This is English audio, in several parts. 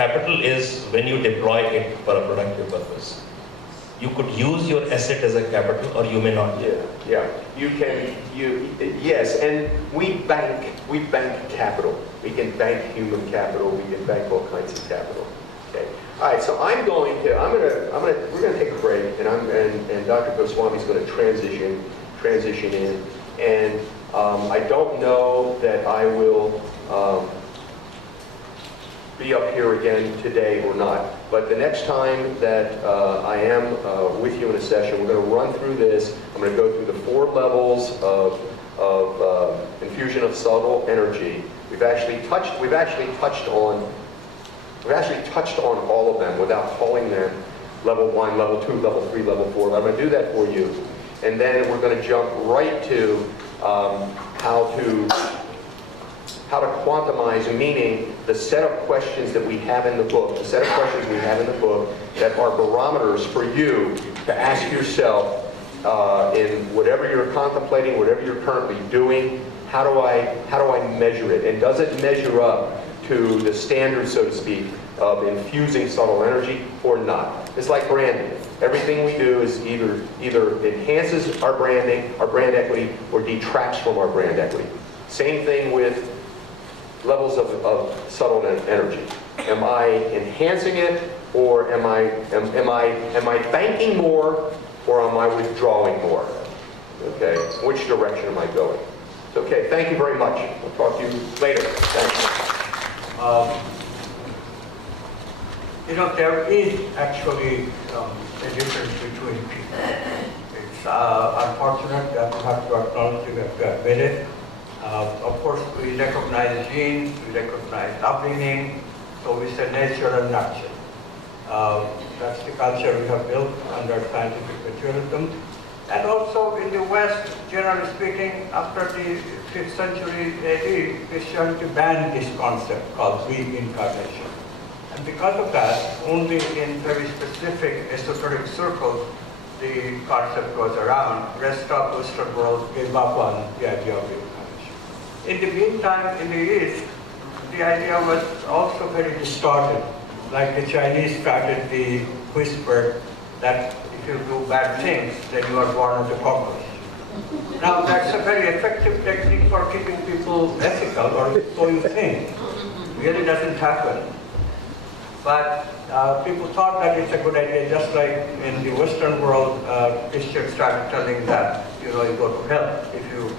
capital is when you deploy it for a productive purpose. You could use your asset as a capital, or you may not. Yeah. You can. Yes, and we bank capital. We can bank human capital. We can bank all kinds of capital. Okay. All right. So we're going to take a break, and Dr. Goswami's going to transition in, and I don't know that I will be up here again today or not. But the next time that I am with you in a session, we're going to run through this. I'm going to go through the 4 levels of infusion of subtle energy. We've actually touched on all of them without calling them level 1, level 2, level 3, level 4. I'm going to do that for you, and then we're going to jump right to how to quantize, meaning the set of questions that we have in the book, that are barometers for you to ask yourself in whatever you're contemplating, whatever you're currently doing, how do I measure it? And does it measure up to the standard, so to speak, of infusing subtle energy or not? It's like branding. Everything we do is either enhances our branding, our brand equity, or detracts from our brand equity. Same thing with levels of subtle energy. Am I enhancing it, or am I banking more, or am I withdrawing more? Okay, which direction am I going? Okay, thank you very much. We'll talk to you later. Thank you. There is actually a difference between people. It's unfortunate that we have to acknowledge it, we have to admit it. Of course, we recognize genes, we recognize upbringing, so we say nature and nurture. That's the culture we have built under scientific materialism. And also in the West, generally speaking, after the 5th century AD, Christianity banned this concept called reincarnation. And because of that, only in very specific esoteric circles, the concept was around. The rest of the Western world gave up on the idea of reincarnation. In the meantime, in the East, the idea was also very distorted. Like the Chinese started the whisper that if you do bad things, then you are born as a cockroach. Now that's a very effective technique for keeping people ethical, or so you think. Really doesn't happen. But people thought that it's a good idea, just like in the Western world, Christians started telling that, you go to hell if you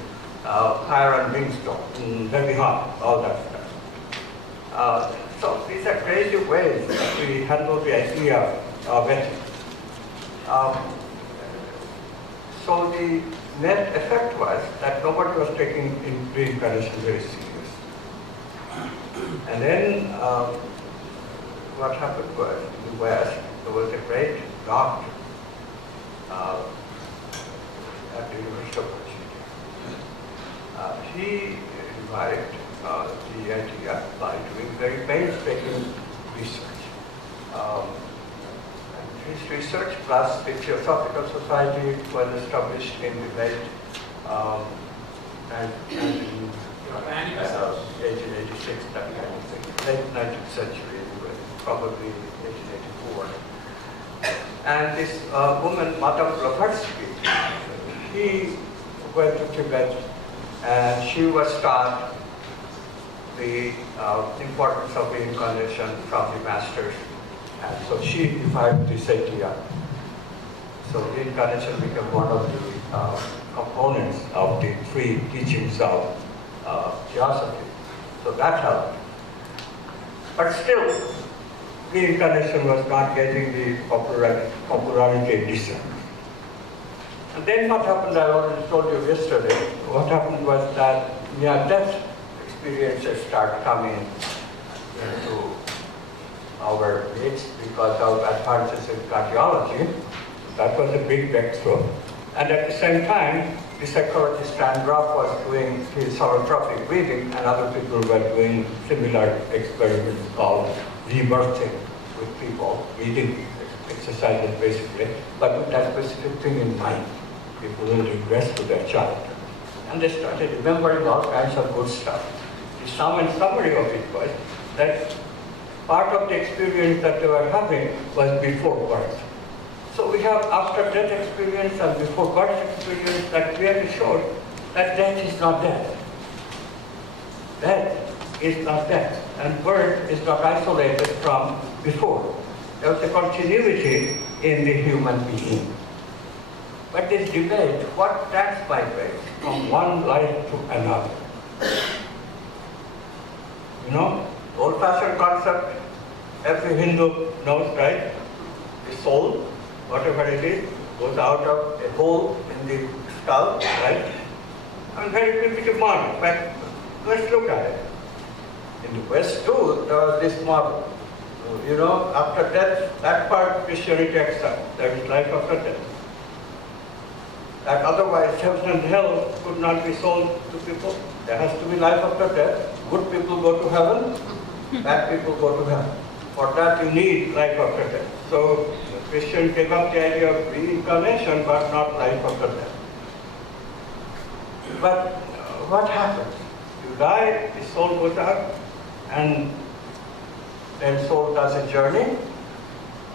fire on brimstone, very hot, all that stuff. So these are crazy ways that we handle the idea of ethics. So the net effect was that nobody was taking reincarnation very serious. And then what happened was, in the West, there was a great doctor at the University of Virginia. He revived the idea by doing very painstaking research. And his research plus the Theosophical Society was established in the late 1886, that kind of thing, late 19th century, probably 1884. And this woman, Madame Blavatsky, she went to Tibet, and she was taught the importance of reincarnation from the masters. And so she revived this idea. So reincarnation became one of the components of the 3 teachings of theosophy. So that helped. But still, reincarnation was not getting the popularity it deserved. And then what happened, I already told you yesterday, what happened was that near-death experiences start coming into our midst because of advances in cardiology. That was a big breakthrough. And at the same time, the psychologist Androff was doing his holotropic breathing, and other people were doing similar experiments called rebirthing with people, breathing exercises basically, but with that specific thing in mind. People will regress to their childhood. And they started remembering all kinds of good stuff. The sum and summary of it was that part of the experience that they were having was before birth. So we have after-death experience and before-birth experience that clearly shows that death is not death. Death is not death, and birth is not isolated from before. There was a continuity in the human being. But this debate, what transmigrates from one life to another? You know, old-fashioned concept, every Hindu knows, right? The soul, whatever it is, goes out of a hole in the skull, right? And very primitive model, but let's look at it. In the West too, there was this model. You know, after death, that part Christianity accepts. There is life after death. That otherwise heaven and hell could not be sold to people. There has to be life after death. Good people go to heaven, bad people go to hell. For that you need life after death. So Christians gave up the idea of reincarnation, but not life after death. But what happens? You die, the soul goes out, and then soul does a journey.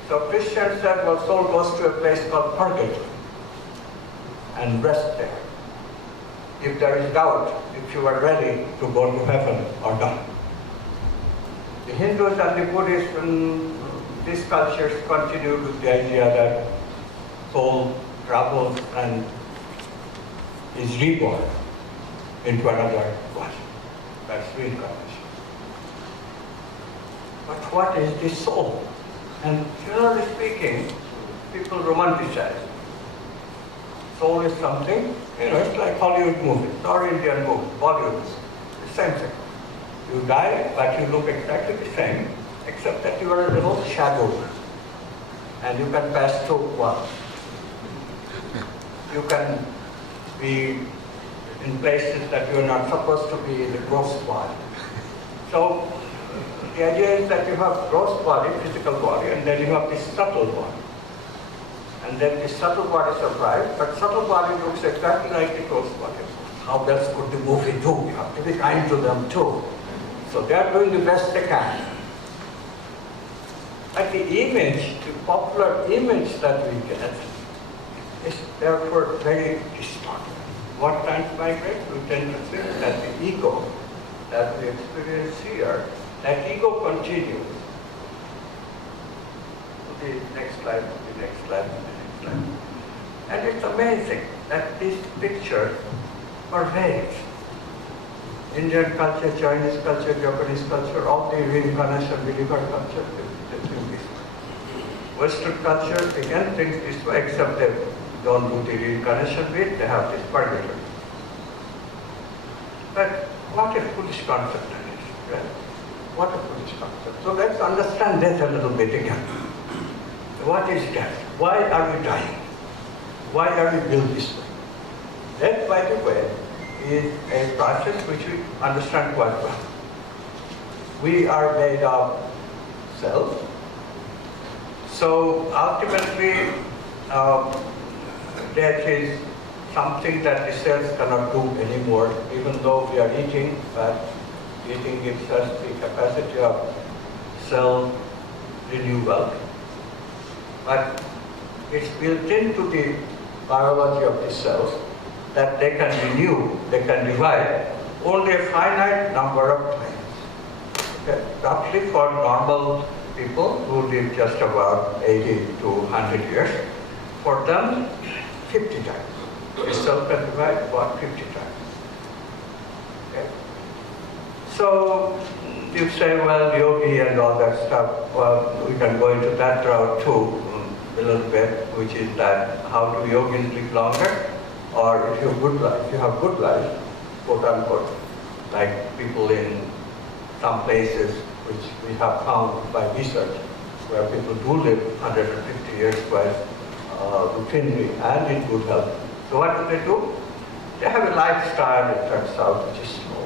So Christians said, well, soul goes to a place called purgatory and rest there. If there is doubt, if you are ready to go to heaven or not. The Hindus and the Buddhists and these cultures continue with the idea that soul travels and is reborn into another body. That's reincarnation. But what is the soul? And generally speaking, people romanticize. Soul is something, you know, it's like Hollywood movies or Indian movies, Bollywood, the same thing. You die, but you look exactly the same, except that you are a little shadow, and you can pass through walls. You can be in places that you are not supposed to be in the gross body. So the idea is that you have gross body, physical body, and then you have this subtle body. And then the subtle body survives, but subtle body looks exactly like the gross body. How else could the movie do? You have to be kind to them too. So they are doing the best they can. But the image, the popular image that we get, is therefore very distorted. What transmigrates? We tend to think that the ego that we experience here, that ego continues. The next slide, the next slide, the next slide. And it's amazing that this picture pervades Indian culture, Chinese culture, Japanese culture, all the reincarnation believer culture, they think this way. Western culture again thinks this way, except they don't do the reincarnation bit, they have this purgatory. But what a foolish concept that is, right? What a foolish concept. So let's understand death a little bit again. What is death? Why are we dying? Why are we built this way? Death, by the way, is a process which we understand quite well. We are made of cells. So ultimately, death is something that the cells cannot do anymore, even though we are eating, but eating gives us the capacity of cell renewal. But it's built into the biology of the cells that they can renew, they can divide only a finite number of times. Okay? Roughly for normal people who live just about 80 to 100 years, for them, 50 times. A cell can divide about 50 times. Okay? So you say, well, yogi and all that stuff, well, we can go into that route too a little bit, which is that how do yogis live longer? Or if you have good life, quote unquote, like people in some places which we have found by research, where people do live 150 years quite routinely and in good health. So what do? They have a lifestyle, it turns out, which is slow,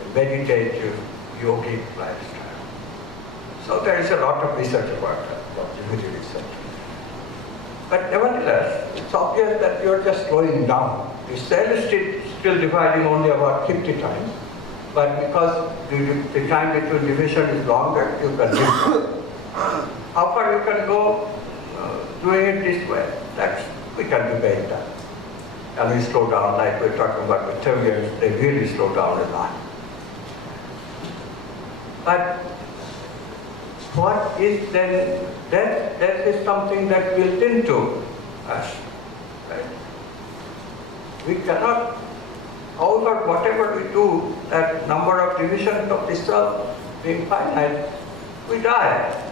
a meditative, yogic lifestyle. So there is a lot of research about that, longevity research. But nevertheless, it's obvious that you're just going down. The cell is still dividing only about 50 times, but because the time between division is longer, you can do how far you can go doing it this way, we can debate that. And we slow down, like we're talking about the Italians, they really slow down a lot. But what is then, that is something that built into us, right? We cannot, however, whatever we do, that number of divisions of the cell being finite, we die.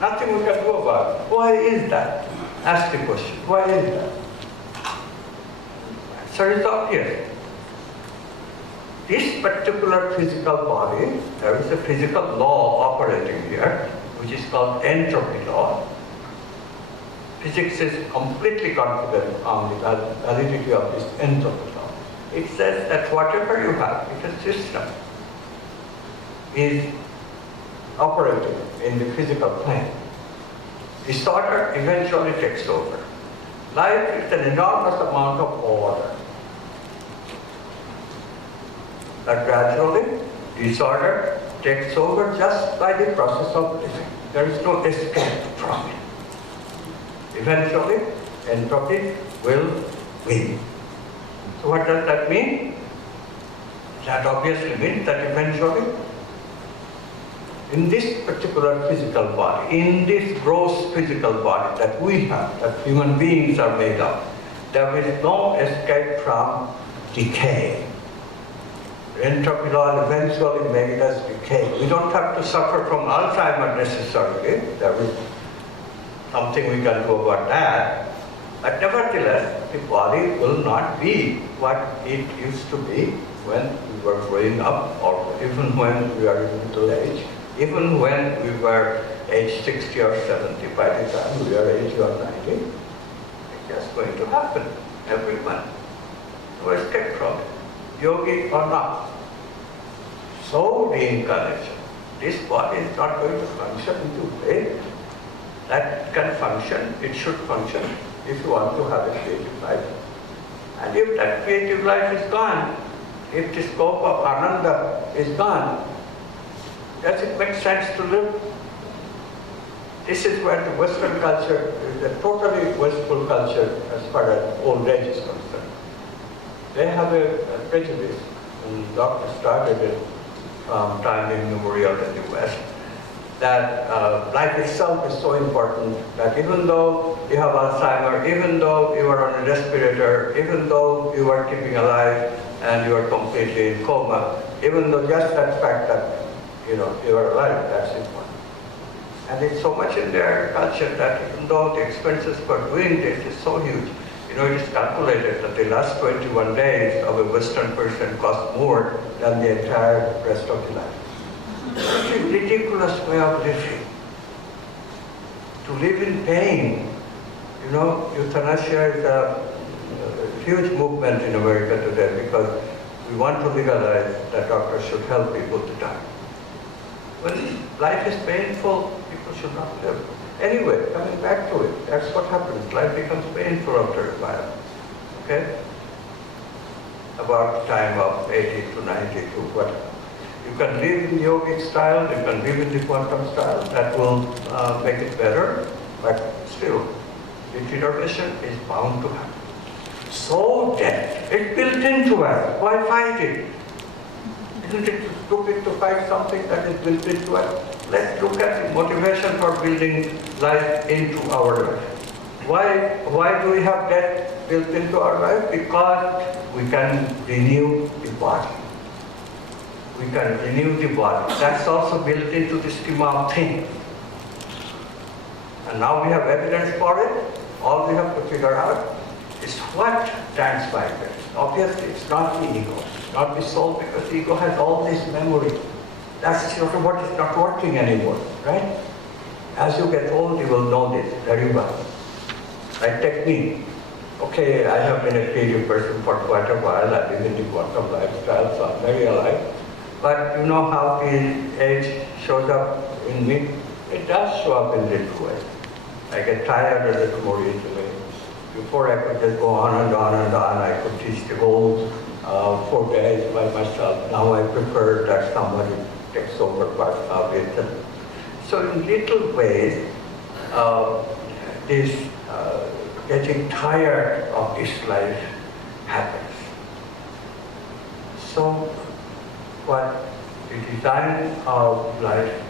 Nothing we can do about it. Why is that? Ask the question, why is that? Answer is obvious. This particular physical body, there is a physical law operating here, which is called entropy law. Physics is completely confident on the validity of this entropy law. It says that whatever you have in a system is operating in the physical plane. Disorder eventually takes over. Life is an enormous amount of order. But gradually, disorder takes over just by the process of living. There is no escape from it. Eventually, entropy will win. So what does that mean? That obviously means that eventually, in this particular physical body, in this gross physical body that we have, that human beings are made of, there is no escape from decay. Entropy law eventually made us decay. We don't have to suffer from Alzheimer's necessarily. There is something we can do about that. But nevertheless, the body will not be what it used to be when we were growing up, or even when we are in middle age, even when we were age 60 or 70. By the time we are 80 or 90, it's just going to happen. Everyone. No escape from it. Yogi or not. So reincarnation. This body is not going to function in the way that can function, it should function if you want to have a creative life. And if that creative life is gone, if the scope of Ananda is gone, does it make sense to live? This is where the Western culture is a totally wasteful culture as far as old age is concerned. They have a prejudice, and doctors started it from time immemorial in the West, that life itself is so important that even though you have Alzheimer's, even though you are on a respirator, even though you are keeping alive and you are completely in coma, even though just that fact that you are alive, that's important. And it's so much in their culture that even though the expenses for doing this is so huge, it is calculated that the last 21 days of a Western person cost more than the entire rest of the life. It's a ridiculous way of living. To live in pain. Euthanasia is a huge movement in America today because we want to legalize that doctors should help people to die. When life is painful, people should not live. Anyway, coming back to it, that's what happens. Life becomes painful after a while. Okay? About the time of 80 to 90 to whatever. You can live in the yogic style, you can live in the quantum style. That will make it better, but still, deterioration is bound to happen. So death, it's built into us. Why fight it? Isn't it stupid to fight something that is built into us? Let's look at the motivation for building life into our life. Why do we have death built into our life? Because we can renew the body. We can renew the body. That's also built into the schema of things. And now we have evidence for it. All we have to figure out is what transmigrates. Obviously, it's not the ego, not the soul, because the ego has all this memory. That's sort of what is not working anymore, right? As you get old, you will know this very well. Like technique. Okay, I have been a creative person for quite a while. I've been in the quantum lifestyle, so I'm very alive. But you know how the age shows up in me? It does show up in little ways. I get tired a little more easily. Before I could just go on and on and on. I could teach the whole 4 days by myself. Now I prefer that somebody takes over part of it. So in little ways, this getting tired of this life happens. So what the design of life,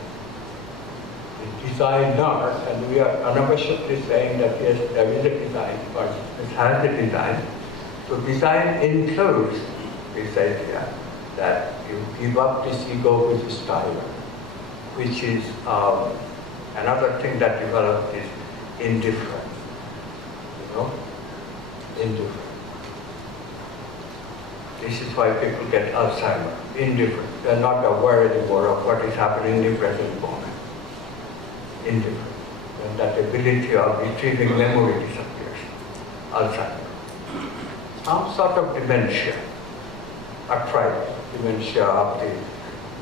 the designers, and we are unabashedly saying that yes, there is a design, but it has a design. So design includes this idea that you give up this ego with this tyrant, which is another thing that developed is indifference. You know, indifference. This is why people get Alzheimer's, indifference. They are not aware anymore of what is happening in the present moment. Indifference. And that ability of retrieving memory disappears. Alzheimer's. Some sort of dementia, arthritis, dementia of the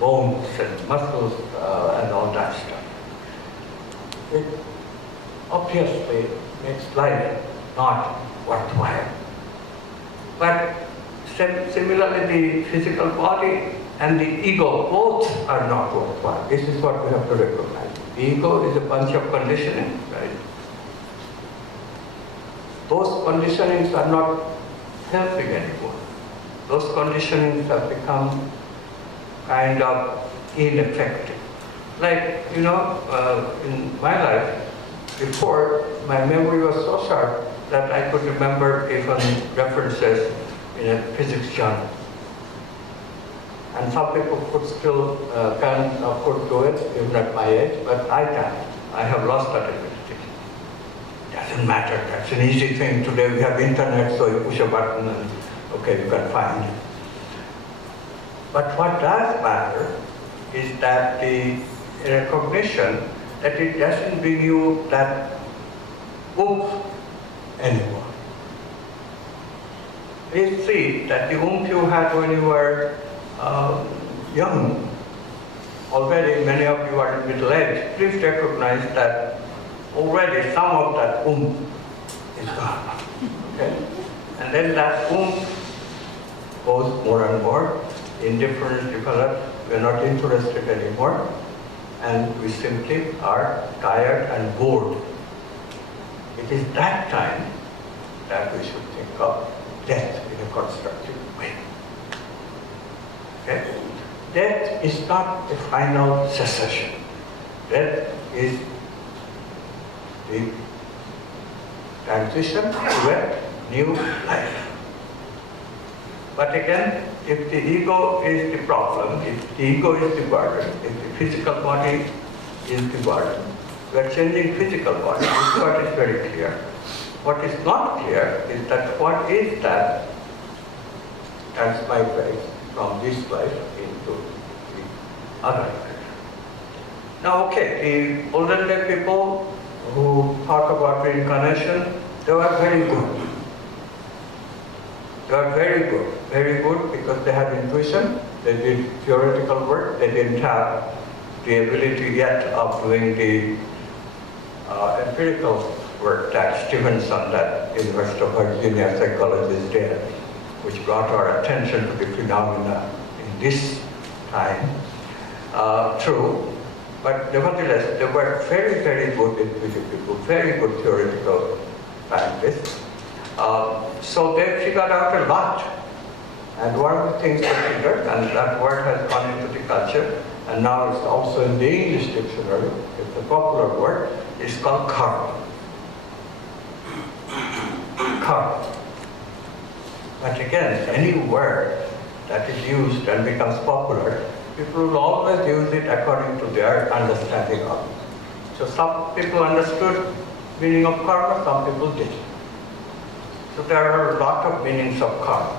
bones and muscles and all that stuff. It obviously makes life not worthwhile. But similarly, the physical body and the ego both are not worthwhile. This is what we have to recognize. The ego is a bunch of conditioning, right? Those conditionings are not helping anymore. Those conditionings have become kind of ineffective. Like, you know, in my life, before, my memory was so sharp that I could remember even references in a physics journal. And some people could still could do it, even at my age, but I can't. I have lost that ability. Doesn't matter, that's an easy thing. Today we have internet, so you push a button and okay, you can find it. But what does matter is that the recognition that it doesn't bring you that oomph anymore. Please see that the oomph you had when you were young, already many of you are middle-aged, please recognize that already some of that oomph is gone. Okay? And then that oomph goes more and more, indifference develops, we're not interested anymore, and we simply are tired and bored. It is that time that we should think of death in a constructive way. Okay? Death is not a final cessation. Death is the transition to a new life. But again, if the ego is the problem, if the ego is the burden, if the physical body is the burden, we are changing physical body. This is what is very clear. What is not clear is that what is that transmigrates from this life into the other life. Now, okay, the olden day people who talk about reincarnation, they were very good. They were very good because they had intuition, they did theoretical work, they didn't have the ability yet of doing the empirical work that Stevenson, that University of Virginia psychologist did, which brought our attention to the phenomena in this time. True, but nevertheless, they were very, very good intuitive people, very good theoretical scientists. So they figured out a lot. And one of the things they figured, and that word has gone into the culture, and now it's also in the English dictionary, it's a popular word, it's called karma. Karma. But again, any word that is used and becomes popular, people will always use it according to their understanding of it. So some people understood meaning of karma, some people didn't. So there are a lot of meanings of karma.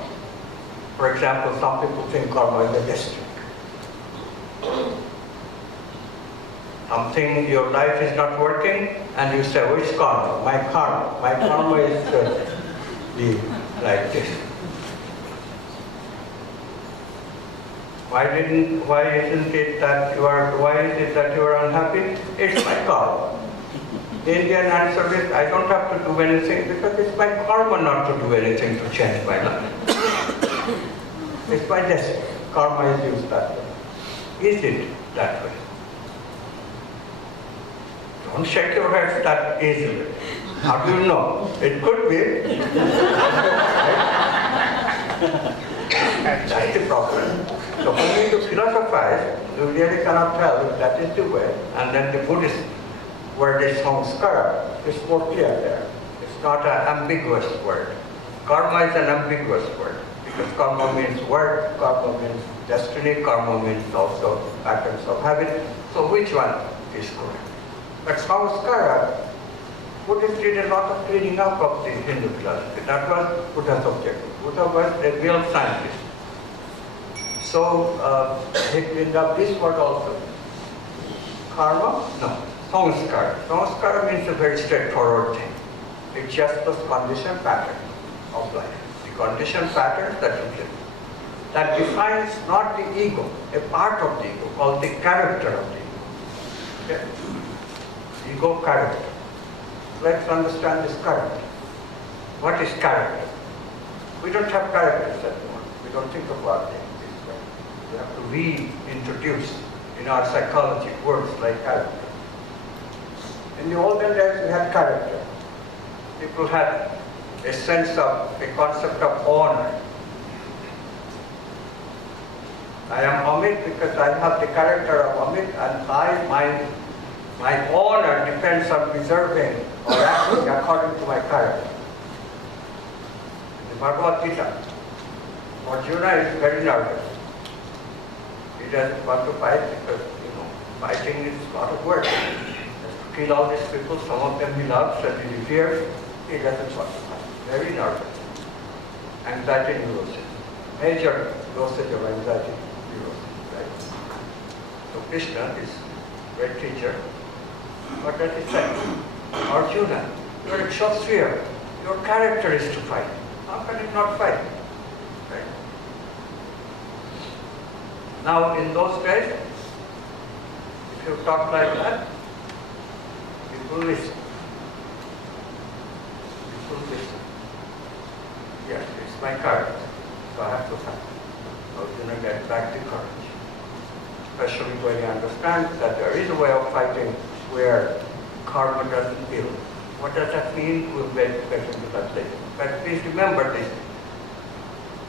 For example, some people think karma is a destiny. Something, your life is not working, and you say, which karma? My karma. My karma is to be like this. Why isn't it that why is it that you are unhappy? It's my karma. The Indian answer is, I don't have to do anything because it's my karma not to do anything to change my life. It's by destiny. Karma is used that way. Is it that way? Don't shake your head that easily. How do you know? It could be. That's the problem. So when you philosophize, you really cannot tell if that is the way. And then the Buddhist word is samskara. It's more clear there. It's not an ambiguous word. Karma is an ambiguous word. Because karma means work, karma means destiny, karma means also patterns of habit. So which one is correct? But samskara, Buddhists did a lot of cleaning up of the Hindu philosophy. That was Buddha's objective. Buddha was a real scientist. So he cleaned up this word also. Karma? No. Samskara. Samskara means a very straightforward thing. It's just the conditioned pattern of life. The conditioned patterns that you live. That defines not the ego, a part of the ego, called the character of the ego. Okay? Ego character. Let's understand this character. What is character? We don't have characters anymore. We don't think about it this way. We have to reintroduce in our psychology words like character. In the olden days, we had character. People had a sense of, a concept of honor. I am Amit because I have the character of Amit, and my honor depends on preserving or acting according to my character. In the Bhagavad Gita, Arjuna is very nervous. He doesn't want to fight because, fighting is a lot of work. He has to kill all these people, some of them he loves and he fears. He doesn't want to fight. Very nervous. Anxiety neurosis. Major dosage of anxiety neurosis, right? So Krishna is a great teacher. What does he say? Arjuna, you are a Kshatriya. Your character is to fight. How can you not fight? Right? Now, in those days, if you talk like that, people listen. People listen. Yes, it's my character, so I have to fight. Arjuna gets back the courage. Especially when he understands that there is a way of fighting where karma doesn't build. What does that mean? We'll get into that later. But please remember this.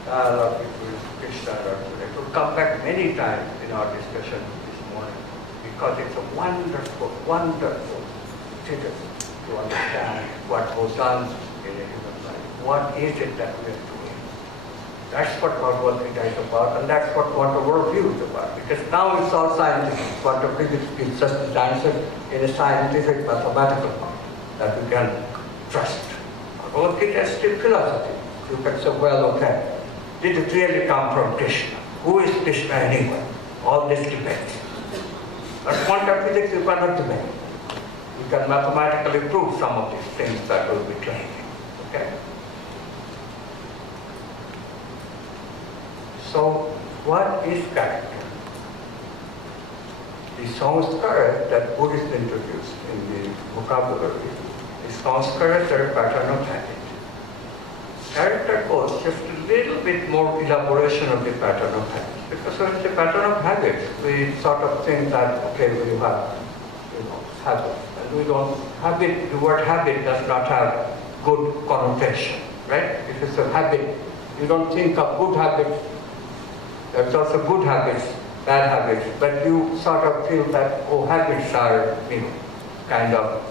Dialogue between Krishna and Arjuna. It will come back many times in our discussion this morning because it's a wonderful, wonderful title to understand what goes on in a human life. What is it that we are doing? That's what Bhagavad Gita is about, and that's what quantum worldview is about. Because now it's all scientific. Quantum physics gives us the answer in a scientific, mathematical form that we can trust. Bhagavad Gita is still philosophy. You can say, well, okay, did it really come from Krishna? Who is Krishna anyway? All this depends. But quantum physics you cannot debate. You can mathematically prove some of these things that will be claiming. Okay? So, what is character? The samskara that Buddhists introduced in the vocabulary is samskara as a pattern of habit. Character goes just a little bit more elaboration of the pattern of habit. Because when it's a pattern of habit, we sort of think that, okay, we have, habit. And we don't, the word habit does not have good connotation, right? If it's a habit, you don't think of good habits. There's also good habits, bad habits, but you sort of feel that, oh, habits are, kind of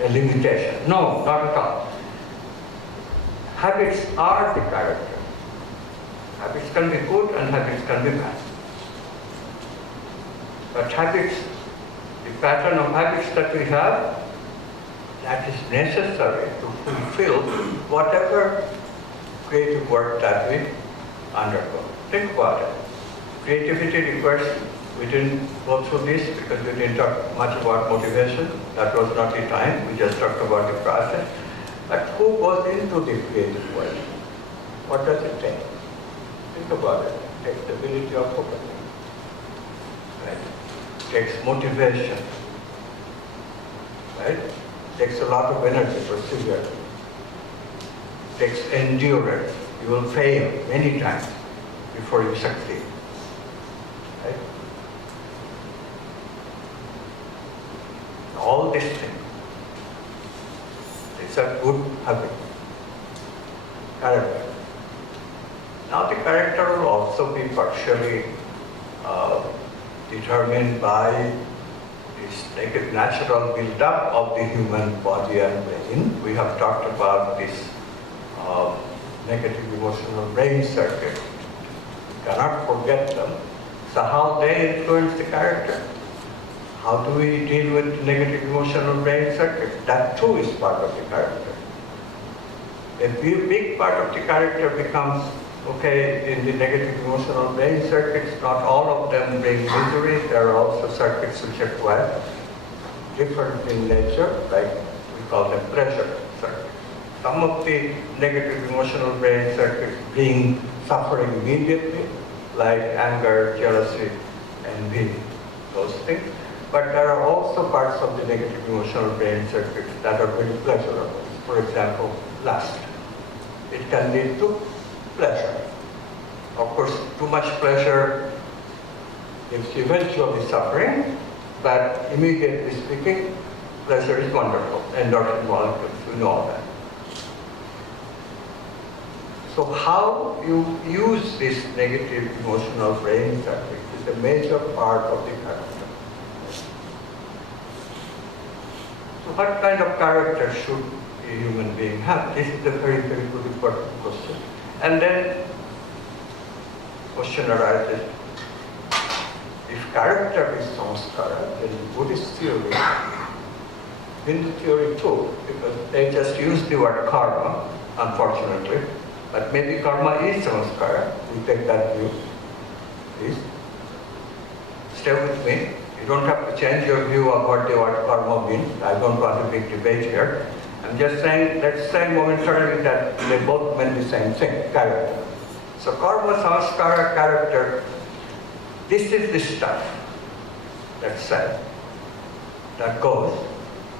a limitation. No, not at all. Habits are the character. Habits can be good and habits can be bad. But habits, the pattern of habits that we have, that is necessary to fulfill whatever creative work that we undergo. Think about it. Creativity requires, we didn't go through this because we didn't talk much about motivation. That was not the time. We just talked about the process. But who goes into the creative work? What does it take? Think about it. It takes the ability of focusing. Right? It takes motivation. Right? It takes a lot of energy, perseverance. It takes endurance. You will fail many times. before you succeed. Right? All these things. It's a good habit. Character. Now the character will also be partially determined by this natural build-up of the human body and brain. We have talked about this negative emotional brain circuit. You cannot forget them. So how they influence the character? How do we deal with negative emotional brain circuit? That too is part of the character. A big part of the character becomes, okay, in the negative emotional brain circuits, not all of them bring misery. There are also circuits which are quite different in nature, like we call them pleasure circuits. Some of the negative emotional brain circuits bring suffering immediately, like anger, jealousy, envy, those things. But there are also parts of the negative emotional brain circuits that are very pleasurable. For example, lust. It can lead to pleasure. Of course, too much pleasure gives eventually suffering, but immediately speaking, pleasure is wonderful. Endorphin molecules, we know that. So how you use this negative emotional brain circuit is a major part of the character. So what kind of character should a human being have? This is a very, very good important question. And then question arises, if character is samskara, then in Buddhist theory, Hindu theory too, because they just use the word karma, unfortunately, but maybe karma is samskara. We take that view. Please stay with me. You don't have to change your view of what the word karma means. I don't want a big debate here. I'm just saying, let's say momentarily that they both mean the same thing, character. So karma, samskara, character, this is the stuff, let's say, that goes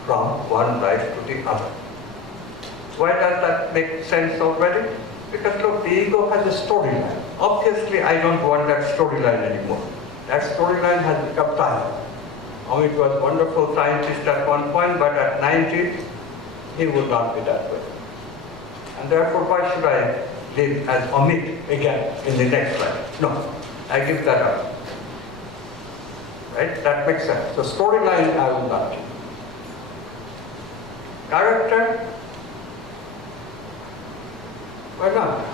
from one life to the other. Why does that make sense already? Because look, the ego has a storyline. Obviously, I don't want that storyline anymore. That storyline has become tired. Amit was a wonderful scientist at one point, but at 90, he would not be that way. And therefore, why should I live as Amit again in the next life? No, I give that up. Right? That makes sense. So storyline I will not keep. Character, why not?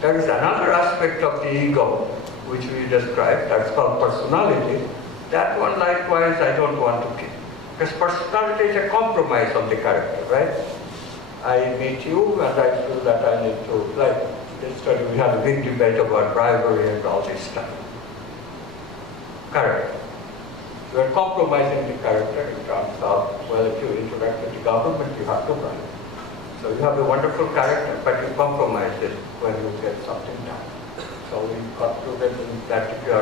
There is another aspect of the ego which we described, that's called personality. That one likewise I don't want to keep. Because personality is a compromise of the character, right? I meet you and I feel that I need to, like yesterday we had a big debate about bribery and all this stuff. Character. You are compromising the character in terms of, well, if you interact with the government, you have to bribe. So you have a wonderful character, but you compromise it when you get something done. So we concluded that if you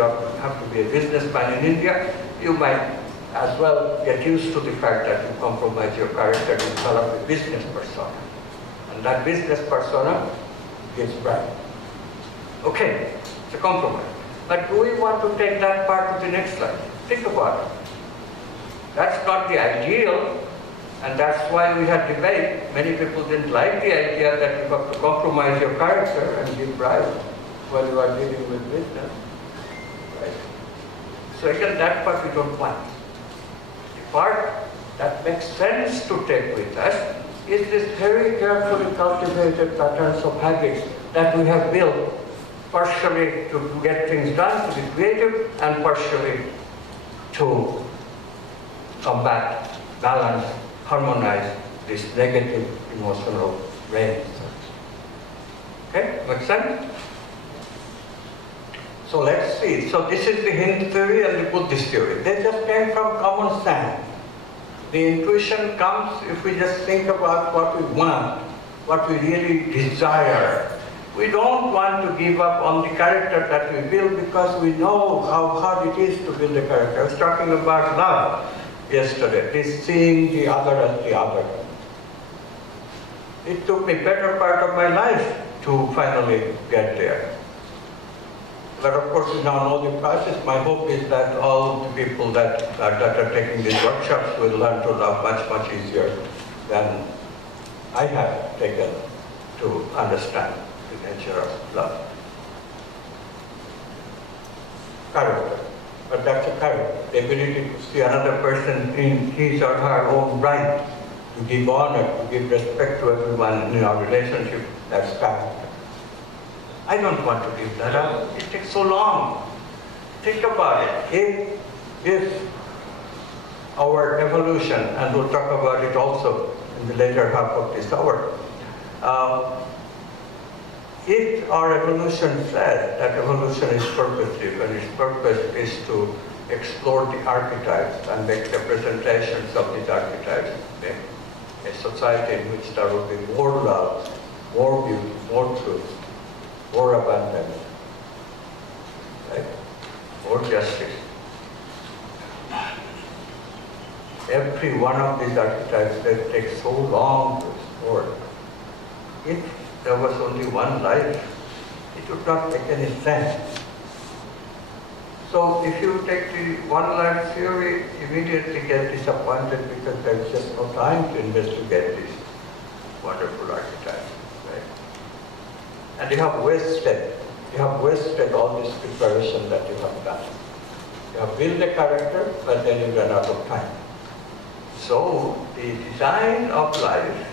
have to be a businessman in India, you might as well get used to the fact that you compromise your character and develop a business persona. And that business persona gives bribe. Okay, it's a compromise. But do we want to take that part to the next slide? Think about it. That's not the ideal, and that's why we had debate. Many people didn't like the idea that you have to compromise your character and give bribe when you are dealing with business. Right? So again, that part we don't want. The part that makes sense to take with us is this very carefully cultivated patterns of habits that we have built, partially to get things done, to be creative, and partially to combat, balance, harmonize this negative emotional range. Okay, make sense? So let's see. So this is the Hindu theory and the Buddhist theory. They just came from common sense. The intuition comes if we just think about what we want, what we really desire. We don't want to give up on the character that we build because we know how hard it is to build a character. I was talking about love yesterday, this seeing the other as the other. It took me better part of my life to finally get there. But of course, we now know the process. My hope is that all the people that are taking these workshops will learn to love much, much easier than I have taken to understand the nature of love. Character. But that's a character. The ability to see another person in his or her own right, to give honor, to give respect to everyone in our relationship, that's character. I don't want to give that up. It takes so long. Think about it. If our evolution, and we'll talk about it also in the later half of this hour, if our evolution says that evolution is purposive and its purpose is to explore the archetypes and make representations of these archetypes, a society in which there will be more love, more beauty, more truth, more abundance, right? More justice. Every one of these archetypes that takes so long to explore. If there was only one life, it would not make any sense. So if you take the one life theory, immediately get disappointed because there is just no time to investigate these wonderful archetypes. And you have wasted all this preparation that you have done. You have built a character, but then you run out of time. So the design of life,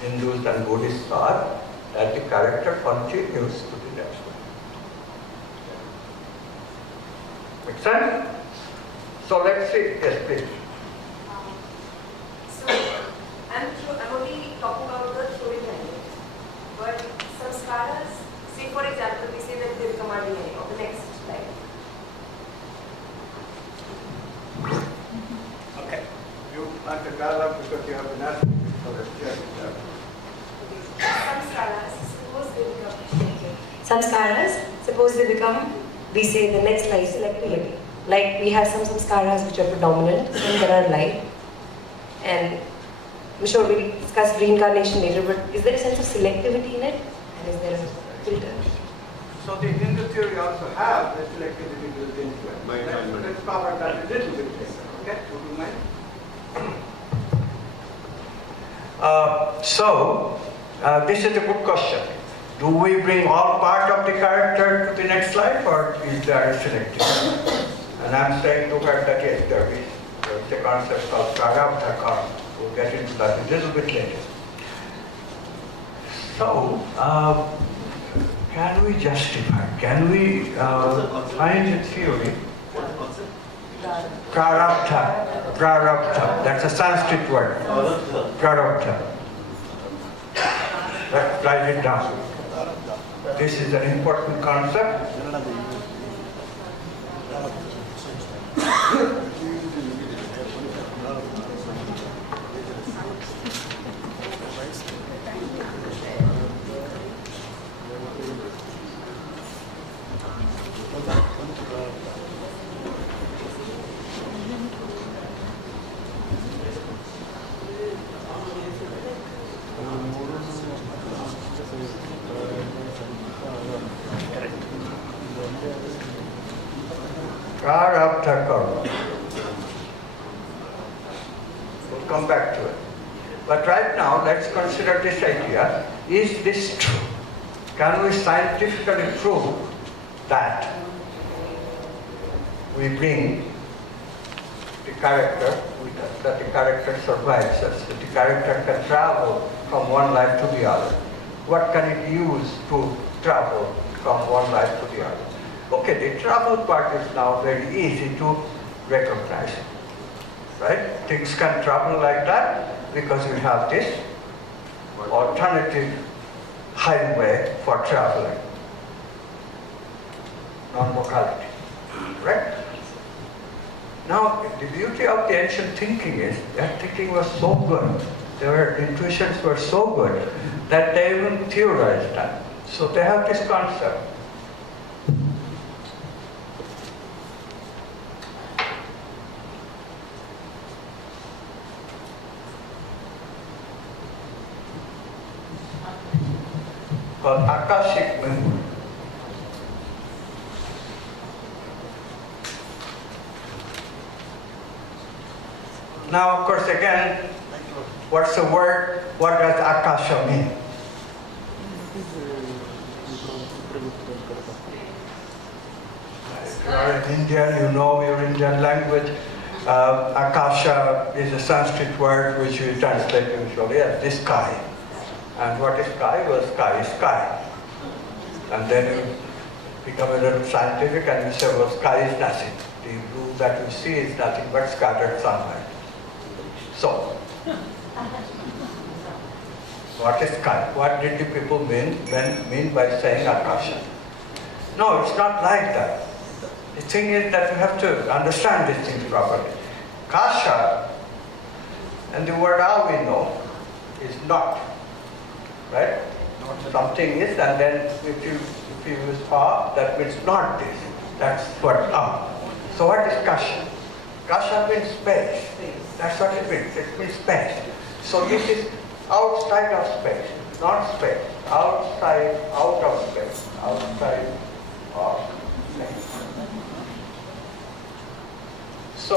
Hindus and Buddhists thought that the character continues to the next one. Make sense? So let's see. Yes, please. So I'm only talking about the storytelling, but samskaras, say for example, we say that they become our DNA of the next life. Okay. You want to dialogue because you have been asking for a Suppose they become, we say the next life selectivity. Like we have some samskaras which are predominant, some that are light. And I'm sure we'll discuss reincarnation later, but is there a sense of selectivity in it? And is there a filter? So the Hindu theory also have the selectivity built into it. Let's cover that a little bit later. Okay? Would you mind? This is a good question. Do we bring all part of the character to the next life, or is there a selectivity? And I'm saying to her that yes, there is. There's a concept called prarabdha. We'll get into that a little bit later. So, can we justify? Can we find a theory? Prarabdha. Prarabdha. That's a Sanskrit word. Prarabdha. Let's write it down. This is an important concept. Prarabdha karma. We'll come back to it. But right now, let's consider this idea. Is this true? Can we scientifically prove that we bring the character with us, that the character survives us, that the character can travel from one life to the other? What can it use to travel from one life to the other? Okay, the travel part is now very easy to recognize, right? Things can travel like that because we have this alternative highway for traveling, non-locality, right? Now, the beauty of the ancient thinking is that thinking was so good, their intuitions were so good that they even theorized that. So they have this concept. called Akashic memory. Now, of course, again, what's the word? What does Akasha mean? If you are an Indian, you know your Indian language. Akasha is a Sanskrit word which we translate usually as the sky. And what is sky? Well, sky is sky. And then you become a little scientific and you say, well, sky is nothing. The blue that we see is nothing but scattered sunlight. So, what is sky? What did the people mean by saying Akasha? No, it's not like that. The thing is that you have to understand these things properly. Kasha, and the word "a" we know, is not. Right? Something is, and then if you use "a," that means not this. That's what "a." So what is Kasha? Kasha means space. That's what it means. It means space. So this is outside of space, not space. Outside, out of space. Outside of space. So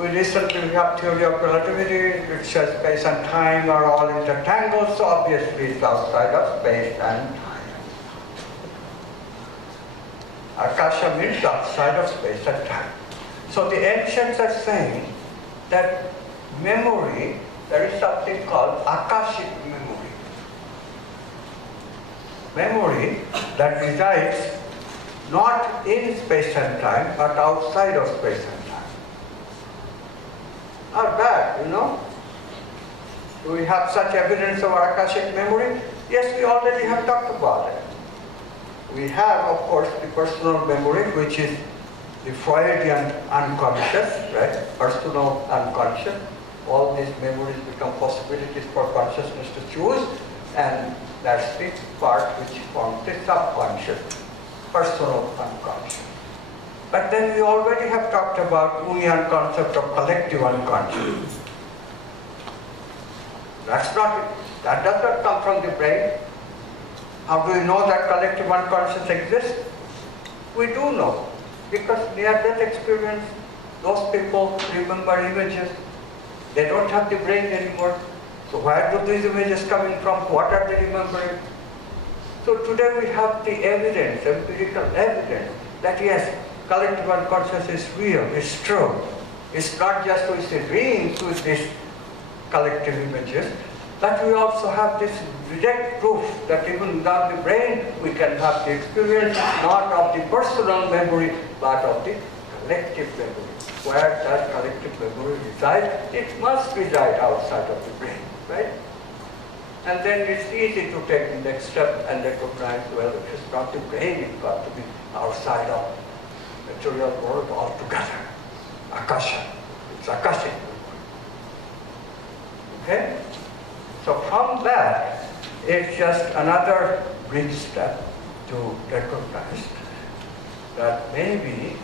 we recently have theory of relativity, which says space and time are all intertangled, so obviously it's outside of space and time. Akasha means outside of space and time. So the ancients are saying that memory, there is something called Akashic memory. Memory that resides not in space and time, but outside of space and time. Not bad, you know? Do we have such evidence of Akashic memory? Yes, we already have talked about it. We have, of course, the personal memory, which is the Freudian unconscious, right? Personal unconscious. All these memories become possibilities for consciousness to choose, and that's the part which forms the subconscious, personal unconscious. But then we already have talked about Jungian concept of collective unconscious. That does not come from the brain. How do we know that collective unconscious exists? We do know, because near-death experience, those people remember images. They don't have the brain anymore. So where do these images coming from? What are they remembering? So today we have the evidence, empirical evidence, that yes, collective unconscious is real, it's true. It's not just we see dreams with these collective images, but we also have this direct proof that even without the brain, we can have the experience not of the personal memory, but of the collective memory. Where does collective memory reside? It must reside outside of the brain, right? And then it's easy to take the next step and recognize, well, if it's not the brain, it's got to be outside of the material world altogether. Akasha. It's Akashic. Okay? So from that, it's just another bridge step to recognize that maybe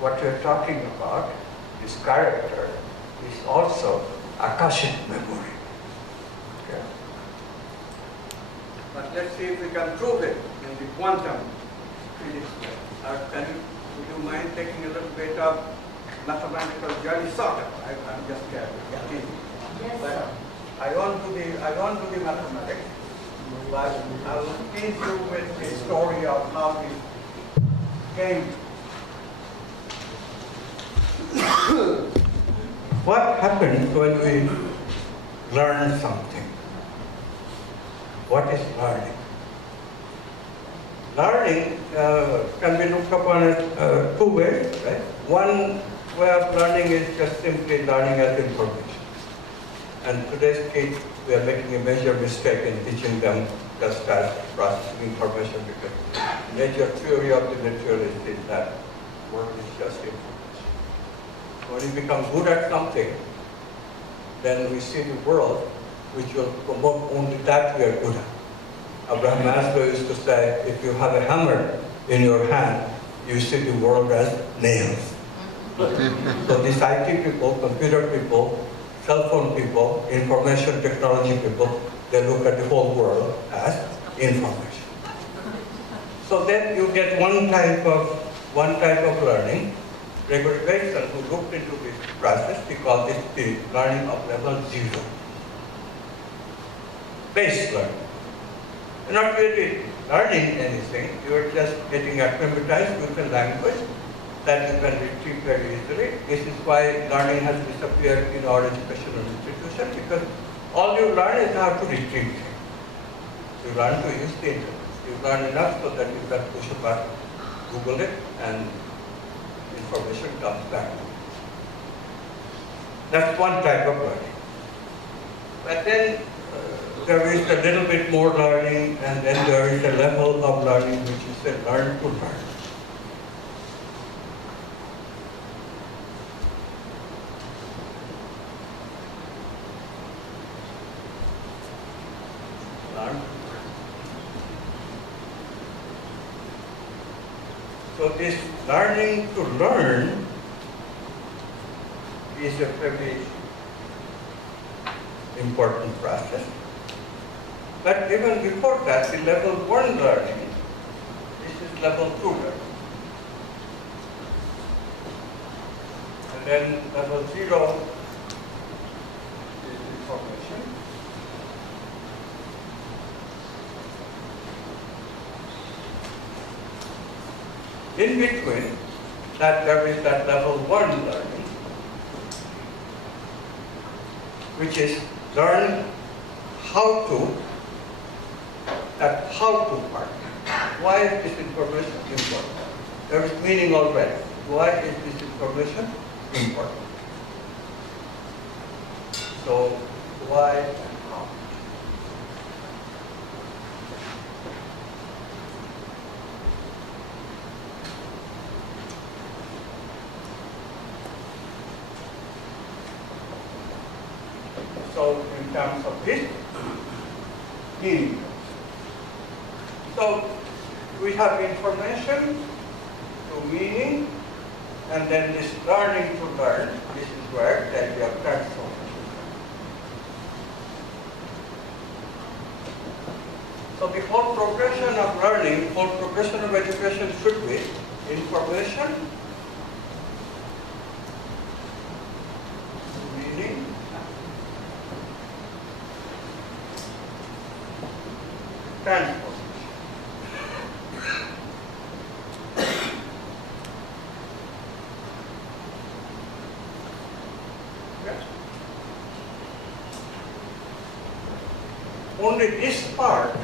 what we're talking about, this character, is also Akashic memory. Okay? But let's see if we can prove it in the quantum physics. Would you mind taking a little bit of mathematical journey? Sort of. I'm just kidding. Yes, But sir. I won't do the mathematics, but I will tease you with the story of how we came. What happens when we learn something? What is learning? Learning can be looked upon as two ways, right? One way of learning is just simply learning as information. And today's kids, we are making a major mistake in teaching them just as processing information, because the major theory of the naturalist is that world is just information. When we become good at something, then we see the world which will promote only that we are good at. Abraham Maslow used to say, if you have a hammer in your hand, you see the world as nails. So these IT people, computer people, cell phone people, information technology people, they look at the whole world as information. So then you get one type of learning. Gregory Bateson, who looked into this process, he called this the learning of level 0. Base learning. You're not really learning anything, you're just getting acclimatized with a language that you can retrieve very easily. This is why learning has disappeared in our educational institution, because all you learn is how to retrieve things. You learn to use the internet. You learn enough so that you can push a button, Google it, and information comes back. That's one type of learning. But then there is a little bit more learning, and then there is a level of learning which is a learn to learn. Learn. So this learning to learn is a very important process. But even before that, the level 1 learning, this is level 2 learning. And then level 0 is information. In between, that there is that level 1 learning, which is learn how to part. Why is this information important? There is meaning already. Why is this information important? So, why and how? So, in terms of this, meaning. So, we have information to meaning, and then this learning to learn. This is where that we have transformation. So, the whole progression of learning, whole progression of education should be information, meaning, transformation. Only this part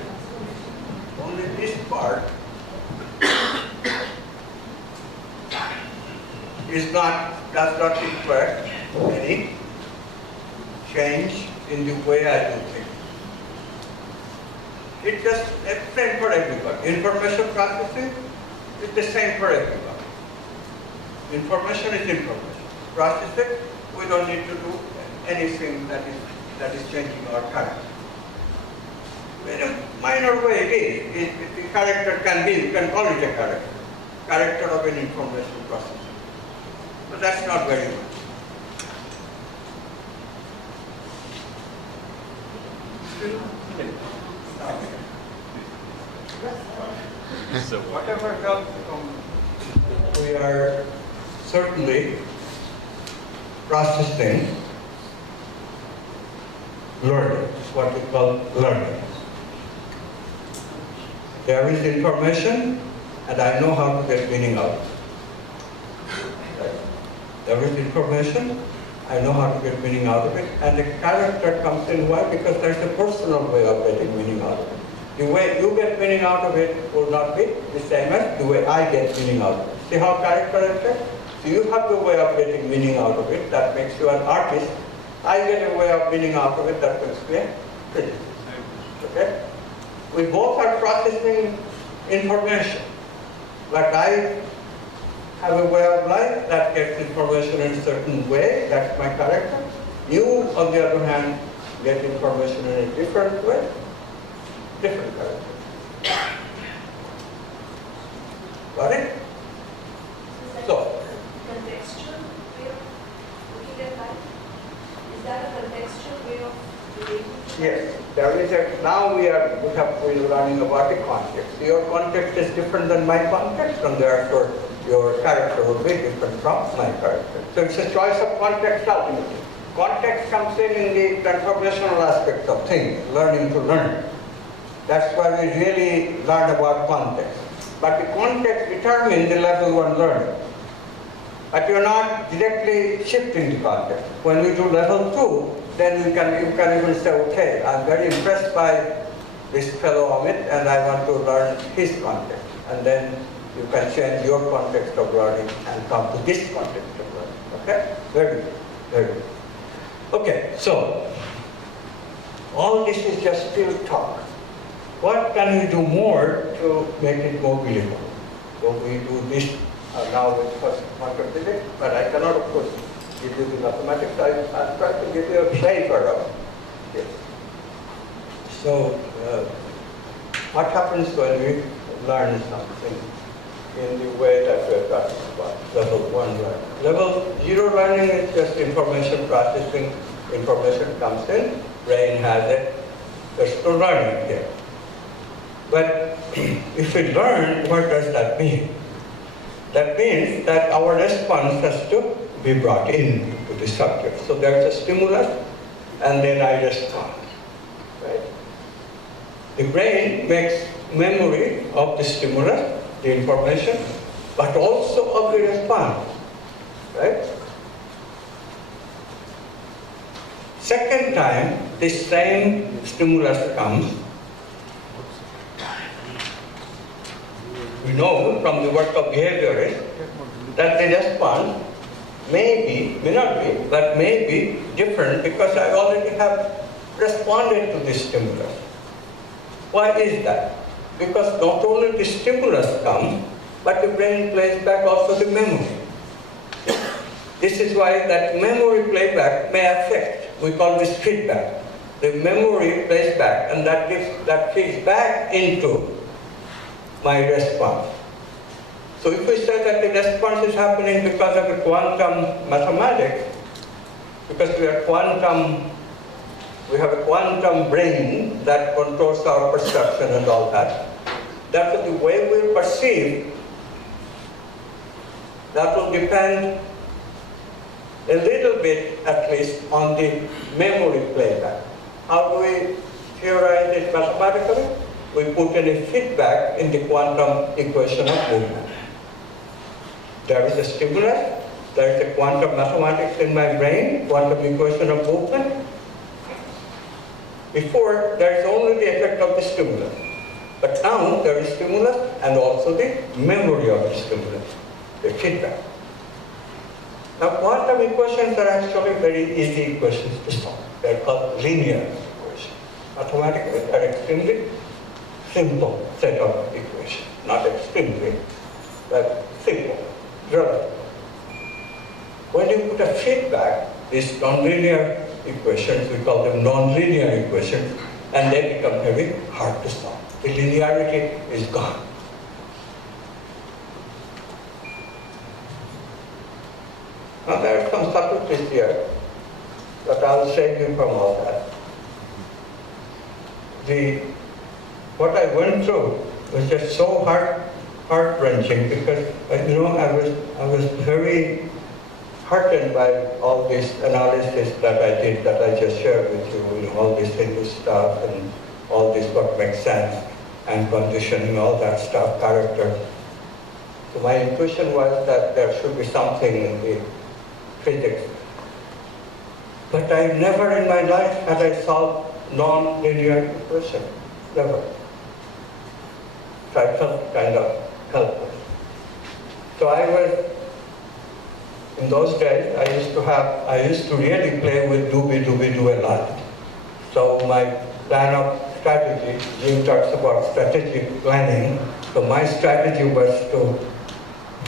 does not require any change in the way I do things. It's just the same for everybody. Information processing is the same for everybody. Information is information. Processing, we don't need to do anything that is changing our character. In a minor way it is. The character can be, you can call it a character of an information processing. But that's not very much. So whatever helps from, we are certainly processing learning. It's what we call learning. There is information, and I know how to get meaning out of it. There is information, I know how to get meaning out of it, and the character comes in. Why? Because there's a personal way of getting meaning out of it. The way you get meaning out of it will not be the same as the way I get meaning out of it. See how character is? So you have the way of getting meaning out of it that makes you an artist. I get a way of meaning out of it that makes me a critic. Okay? We both are processing information. Like I have a way of life that gets information in a certain way, that's my character. You, on the other hand, get information in a different way, different character. Got it? So, contextual way of looking at life? Is that a contextual way of relating to life? yes, now we have been learning about the context. Your context is different than my context, and therefore your character will be different from my character. So it's a choice of context ultimately. Context comes in the transformational aspects of things, learning to learn. That's why we really learn about context. But the context determines the level one learning. But you're not directly shifting the context. When we do level 2, then you can even say, okay, I'm very impressed by this fellow Amit, and I want to learn his context. And then you can change your context of learning and come to this context of learning. Okay? Very good. Very good. Okay, so all this is just still talk. What can we do more to make it more believable? So we do this now with first quantum physics, but I cannot, of course, give you the mathematics. I'm trying to give you a flavor of it. So, what happens when we learn something in the way that we're talking about, level 1 learning? Level 0 learning is just information processing. Information comes in, brain has it, there's no learning here. But if we learn, what does that mean? That means that our response has to be brought in to the subject. So there's a stimulus, and then I respond. Right? The brain makes memory of the stimulus, the information, but also of the response. Right? Second time, this same stimulus comes. We know from the work of behaviorists that the response may not be, but may be different because I already have responded to this stimulus. Why is that? Because not only the stimulus comes, but the brain plays back also the memory. This is why that memory playback may affect. We call this feedback. The memory plays back, and that feeds back into my response. So if we say that the response is happening because of the quantum mathematics, because we have a quantum brain that controls our perception and all that, that's the way we perceive, that will depend a little bit, at least, on the memory playback. How do we theorize it mathematically? We put in a feedback in the quantum equation of movement. There is a stimulus, there is a quantum mathematics in my brain, quantum equation of movement. Before, there is only the effect of the stimulus. But now, there is stimulus and also the memory of the stimulus, the feedback. Now, quantum equations are actually very easy equations to solve. They're called linear equations. Mathematically, they're extremely simple set of equations. Not extremely, but simple, relative. When you put a feedback, these nonlinear equations, we call them nonlinear equations, and they become very hard to solve. The linearity is gone. Now there are some subtleties here, but I'll save you from all that. What I went through was just so heart-wrenching because I was very heartened by all this analysis that I did, that I just shared with you, all this Hindu stuff and all this what makes sense and conditioning, all that stuff, character. So my intuition was that there should be something in the physics. But I never in my life had I solved non-linear equation. Never. So I felt kind of helpless. So I was, in those days, I used to really play with do a lot. So my plan of strategy, Jim talks about strategic planning. So my strategy was to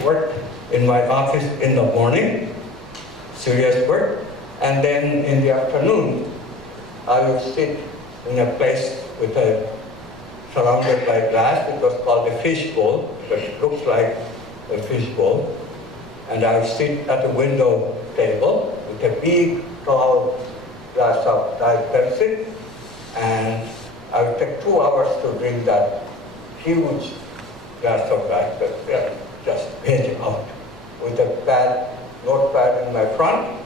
work in my office in the morning, serious work, and then in the afternoon, I would sit in a place surrounded by glass. It was called a fish bowl, because it looks like a fish bowl. And I would sit at a window table with a big, tall glass of Diet Pepsi, and I would take 2 hours to drink that huge glass of that, just page out with a notepad in my front,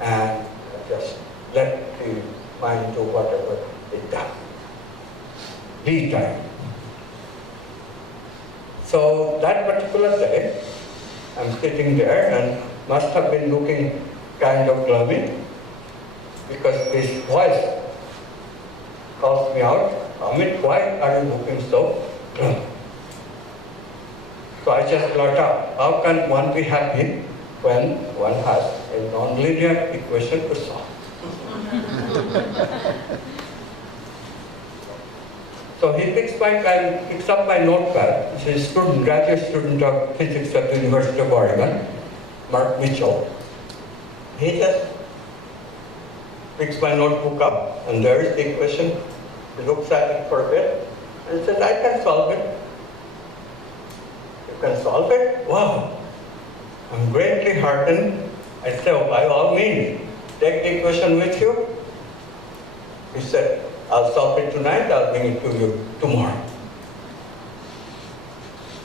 and just let the mind do whatever it does. Be time. So that particular day, I'm sitting there and must have been looking kind of gloomy, because this voice calls me out, Amit, why are you looking so gloomy? So I just blurt out, how can one be happy when one has a nonlinear equation to solve? So he picks up my notepad. He's a student, graduate student of physics at the University of Oregon, Mark Mitchell. He just picks my notebook up, and there is the equation. He looks at it for a bit, and says, I can solve it. You can solve it? Wow. I'm greatly heartened. I said, oh, by all means, take the equation with you. He said, I'll solve it tonight, I'll bring it to you tomorrow.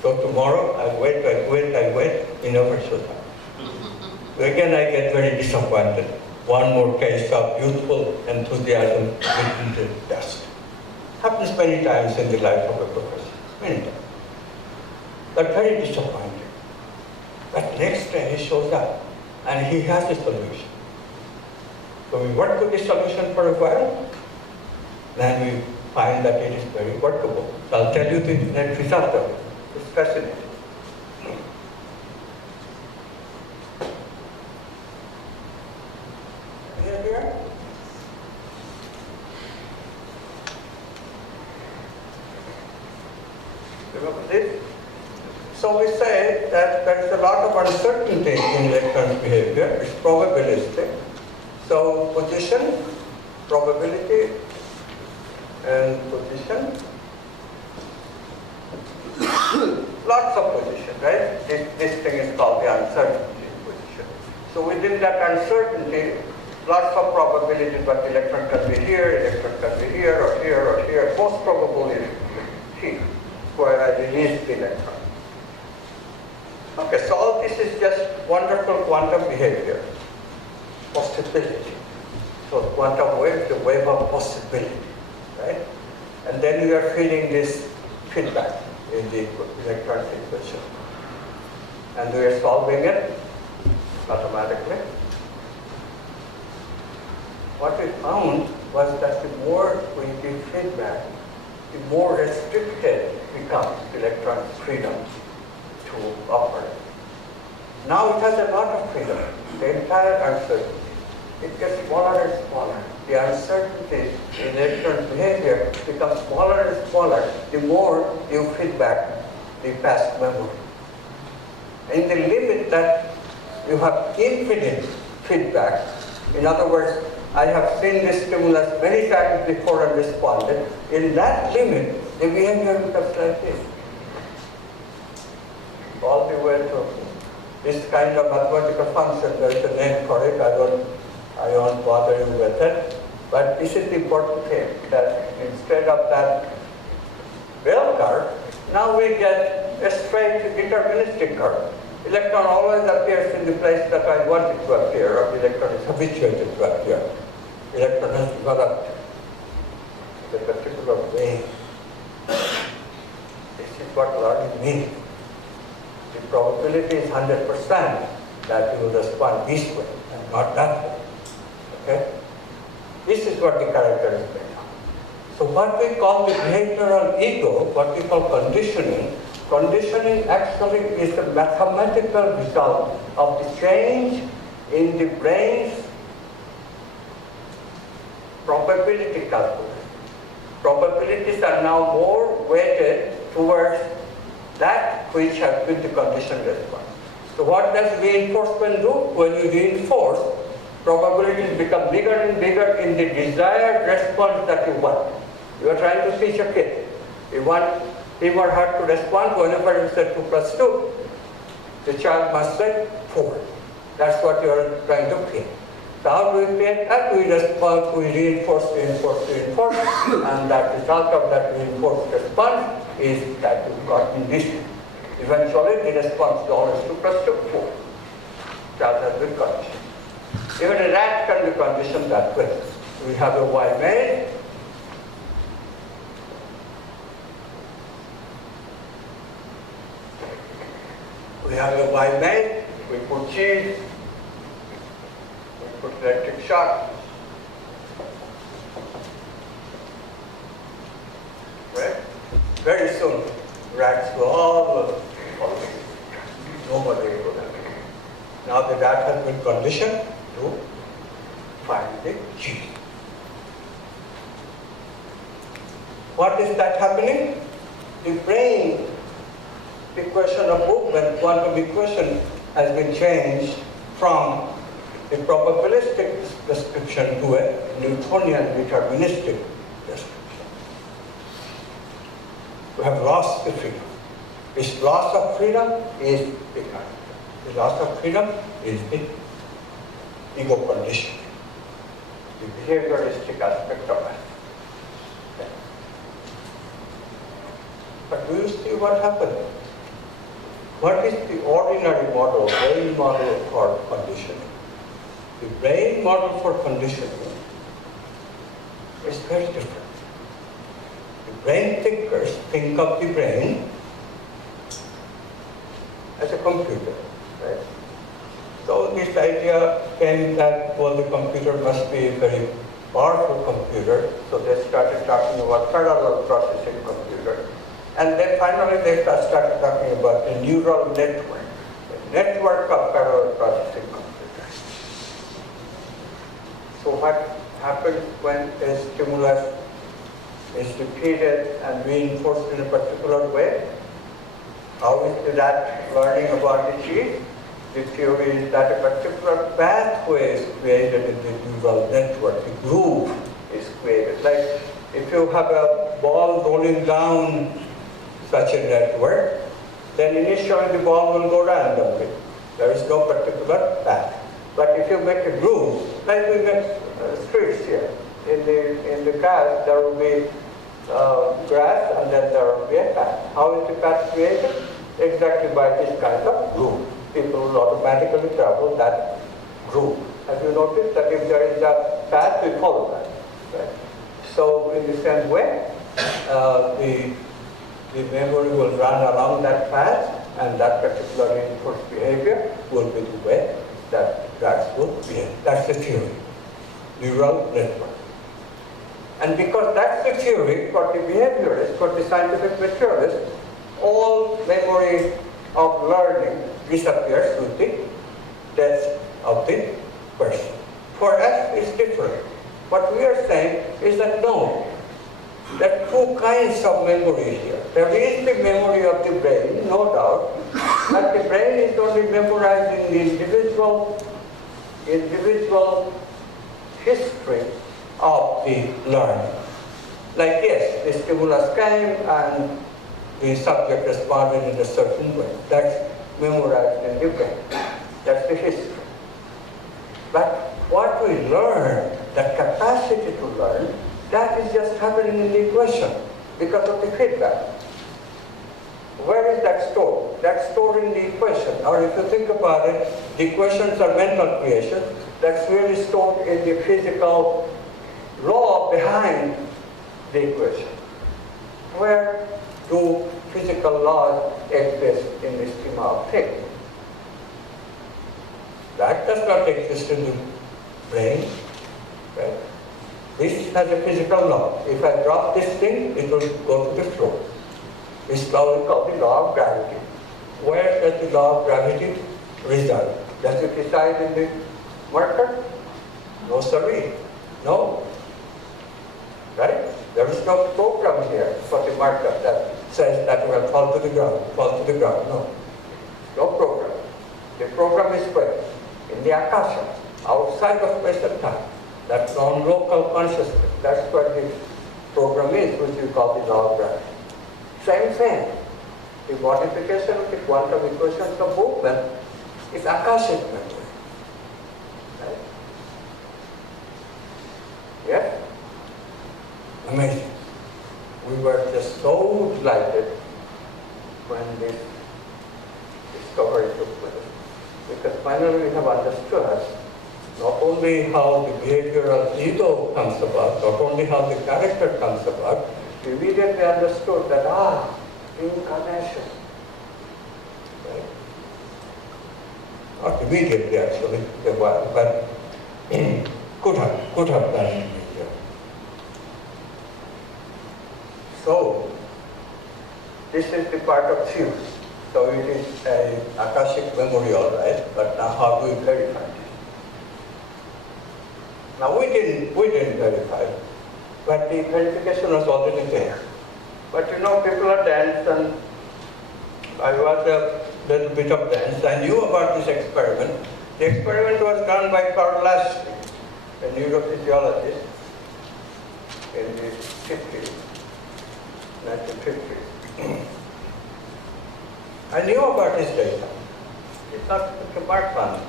So tomorrow, I wait, he never shows up. So again, I get very disappointed. One more case of youthful enthusiasm within the dust. Happens many times in the life of a professor, many times. But very disappointed. But next day he shows up and he has a solution. So we work with the solution for a while, then we find that it is very workable. So I'll tell you the net result of it. It's fascinating. Here? Remember this? So we say that there is a lot of uncertainty in electrons' behavior. It's probabilistic. So position, probability, and position. Lots of position, right? This thing is called the uncertainty position. So within that uncertainty, lots of probability, but electron can be here, electron can be here, or here, or here. Most probable is here, where I release the electron. Okay, so all this is just wonderful quantum behavior, possibility. So quantum wave is the wave of possibility, right? And then we are feeling this feedback in the electron equation. And we are solving it mathematically. What we found was that the more we give feedback, the more restricted becomes electron freedom to operate. Now it has a lot of freedom, the entire uncertainty. It gets smaller and smaller. The uncertainty in electron behavior becomes smaller and smaller the more you feed back the past memory. In the limit that you have infinite feedback, in other words, I have seen this stimulus many times before and responded, in that limit, the behavior becomes like this. All the way to this kind of mathematical function, there is a name for it, I won't bother you with it. But this is the important thing, that instead of that bell curve, now we get a straight deterministic curve. Electron always appears in the place that I want it to appear, or the electron is habituated to appear. Electron has developed a particular way. This is what learning means. The probability is 100% that you will respond this way and not that way. Okay? This is what the character is based on. So what we call the behavioral ego, what we call conditioning, conditioning actually is the mathematical result of the change in the brain's probability calculus. Probabilities are now more weighted towards that which has been the conditioned response. So what does reinforcement do? When you reinforce, probabilities become bigger and bigger in the desired response that you want. You are trying to teach a kid. You want him or her to respond whenever you say 2 plus 2. The child must say 4. That's what you are trying to teach. So how do we create that? We respond, we reinforce, and that result of that reinforced response is that you've gotten this. Eventually, the response is always to +4. That has been conditioned. Even a rat can be conditioned that way. We have a Y maze. We have a Y maze. We put cheese. We put electric shock. Right? Very soon, rats will all nobody will have it. Now the rat has been conditioned to find the cheese. What is that happening? The brain equation of movement, quantum equation, has been changed from a probabilistic description to a Newtonian deterministic description. We have lost the freedom. This loss of freedom is the kind. The loss of freedom is the ego conditioning, the behavioristic aspect of it. But do you see what happened? What is the ordinary model, brain model for conditioning? The brain model for conditioning is very different. The brain thinkers think of the brain as a computer, right? So this idea came that, well, the computer must be a very powerful computer, so they started talking about parallel processing computer. And then finally they started talking about a neural network, a network of parallel processing computers. So what happens when a stimulus is repeated and reinforced in a particular way? How is that learning about the cheese? The theory is that a particular pathway is created in the neural network, a groove is created. Like if you have a ball rolling down such a network, then initially the ball will go randomly. There is no particular path. But if you make a groove, like we make streets here, in the grass there will be grass and then there will be a path. How is the path created? Exactly by this kind of groove. People will automatically travel that groove. Have you noticed that if there is a path, we follow that? Right? So in the same way, the memory will run along that path, and that particular reinforced behavior will be the way that rats will behave. That's the theory, neural network. And because that's the theory for the behaviorists, for the scientific materialists, all memory of learning disappears with the death of the person. For us, it's different. What we are saying is that no, there are two kinds of memory here. There is the memory of the brain, no doubt, but the brain is only memorizing the individual history of the learning. Like yes, the stimulus came and the subject responded in a certain way. That's memorized in the brain. That's the history. But what we learn, the capacity to learn, that is just happening in the equation because of the feedback. Where is that stored? That's stored in the equation. Or if you think about it, the equations are mental creation. That's really stored in the physical law behind the equation. Where do physical laws exist in the schema of things? That does not exist in the brain. Right? This has a physical law. If I drop this thing, it will go to the floor. This law is called the law of gravity. Where does the law of gravity reside? Does it reside in the marker? No, sorry. No. Right? There is no program here for the marker that says that it will fall to the ground, fall to the ground. No. No program. The program is where? In the akasha, outside of space and time. That non-local consciousness. That's what the program is, which we call the law of gravity. Same thing. The modification of the quantum equations of movement is akashic memory. Right? Yes? Amazing. We were just so delighted when this discovery took place. Because finally we have understood not only how the behavioral ego comes about, not only how the character comes about, we immediately understood that, reincarnation. Right? Not immediately actually, a while, but could have done it immediately. So, this is the part of truth. So it is an Akashic memory, all right, but now how do we verify it? Now we didn't verify, but the verification was already there. But you know, people are dense, and I was a little bit of dense. I knew about this experiment. The experiment was done by PART2, a neurophysiologist, in the 50s, 1950s. I knew about his data. It's not a part one.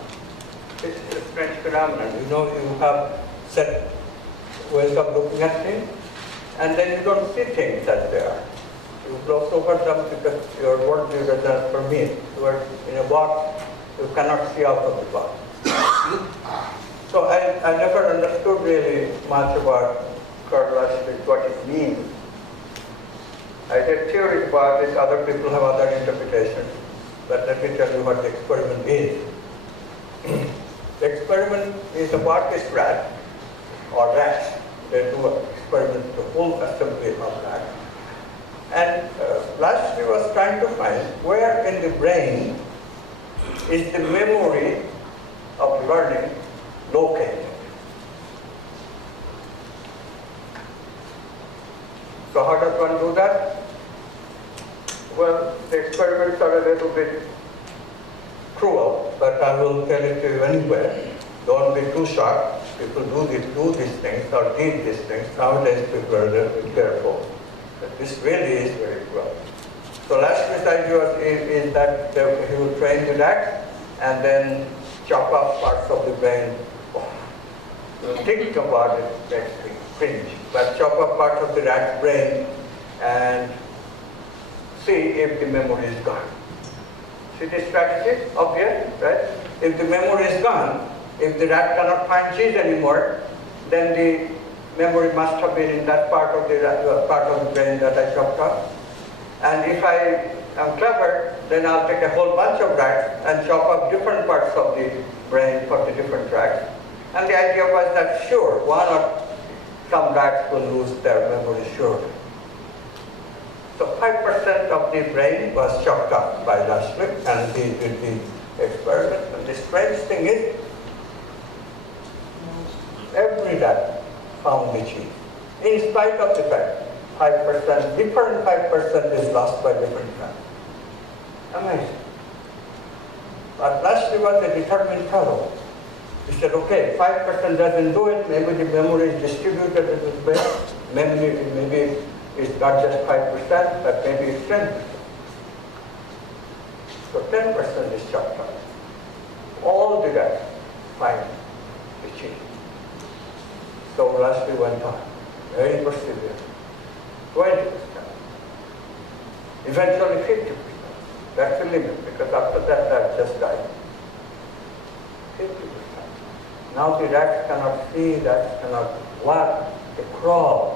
It's a strange phenomenon. You know, you have set ways of looking at things, and then you don't see things as they are. You gloss over them because your worldview doesn't permit. You are in a box, you cannot see out of the box. So I never understood really much about correlation, what it means. I did theories about it, other people have other interpretations, but let me tell you what the experiment is. The experiment is about this rat, or rats. They do experiments to whole assembly of rats. And Lashley was trying to find where in the brain is the memory of learning located. So how does one do that? Well, the experiments are a little bit cruel, but I will tell it to you anyway. Don't be too sharp. People do these things or did these things. Nowadays people are a little bit careful. But this really is very cruel. So last idea is that he will train the rat and then chop off parts of the brain. Think about it, makes me cringe. But chop off parts of the rat's brain and see if the memory is gone. See this strategy? Obvious, right? If the memory is gone, if the rat cannot find cheese anymore, then the memory must have been in that part of the brain that I chopped off. And if I am clever, then I'll take a whole bunch of rats and chop off different parts of the brain for the different rats. And the idea was that sure, one or some rats will lose their memory surely. So 5% of the brain was chopped off by Lashley, and he did the experiment. And the strange thing is, every rat found the cheese, in spite of the fact 5%, different 5% is lost by different rats. Amazing. But Lashley was a determined fellow. He said, okay, 5% doesn't do it, maybe the memory is distributed in the brain, maybe it's not just 5%, but maybe it's 10%. So 10% is chopped off. All the rats find the cheese. So Lashley went on, very persevere. 20%. Eventually 50%. That's the limit, because after that, that just died. 50%. Now the rats cannot see, rats cannot walk, they crawl.